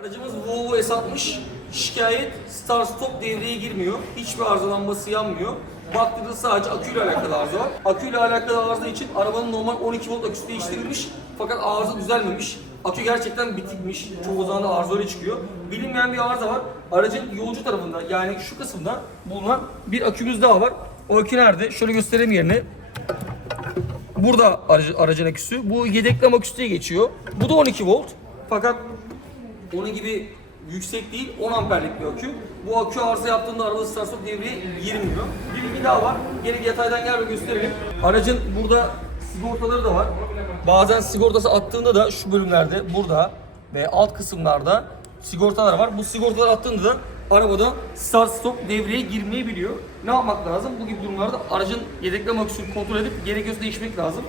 Aracımız Volvo S60. Şikayet start stop devreye girmiyor. Hiçbir arıza lambası yanmıyor. Baktığınızda sadece aküyle alakalı arıza var. Aküyle alakalı arıza için arabanın normal 12 volt aküsü değiştirilmiş. Fakat arıza düzelmemiş. Akü gerçekten bitikmiş. Çoğu zaman da arıza öyle çıkıyor. Bilinmeyen bir arıza var. Aracın yolcu tarafında yani şu kısımda bulunan bir akümüz daha var. O akü nerede? Şöyle göstereyim yerini. Burada aracı, aracın aküsü. Bu yedekleme aküsü diye geçiyor. Bu da 12 volt. Fakat onun gibi yüksek değil 10 amperlik bir akü. Bu akü arıza yaptığında araba start stop devreye girmiyor. Bir bilgi daha var. Geri yataydan gel ve gösterelim. Aracın burada sigortaları da var. Bazen sigortası attığında da şu bölümlerde burada ve alt kısımlarda sigortalar var. Bu sigortalar attığında da arabada start stop devreye girmeyebiliyor. Ne yapmak lazım? Bu gibi durumlarda aracın yedekleme aküsünü kontrol edip gerekiyorsa değişmek lazım.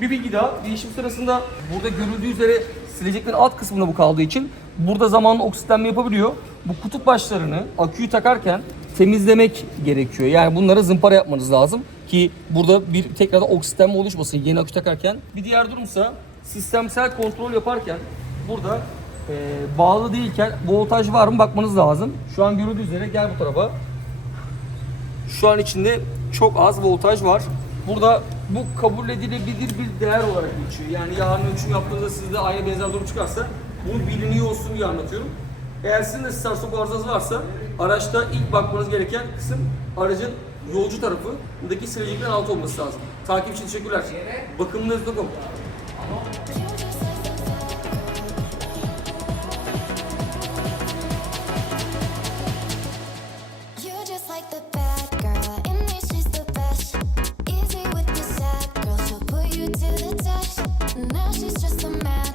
Bir bilgi daha, değişim sırasında burada görüldüğü üzere sileceklerin alt kısmında bu kaldığı için burada zamanla oksitlenme yapabiliyor. Bu kutup başlarını aküyü takarken temizlemek gerekiyor. Yani bunlara zımpara yapmanız lazım ki burada bir tekrardan oksitlenme oluşmasın yeni akü takarken. Bir diğer durumsa sistemsel kontrol yaparken burada eee, bağlı değilken voltaj var mı bakmanız lazım. Şu an görüldüğü üzere gel bu tarafa. Şu an içinde çok az voltaj var. Burada bu kabul edilebilir bir değer olarak geçiyor. Yani yarın ölçüm yaptığınızda sizde aynı benzer durum çıkarsa bunu biliniyor olsun diye anlatıyorum. Eğer sizin de start stop arızası varsa araçta ilk bakmanız gereken kısım aracın yolcu tarafındaki sileceklerin altı olması lazım. Takip için teşekkürler. Bakımlarınızda touch. Now she's just a mess.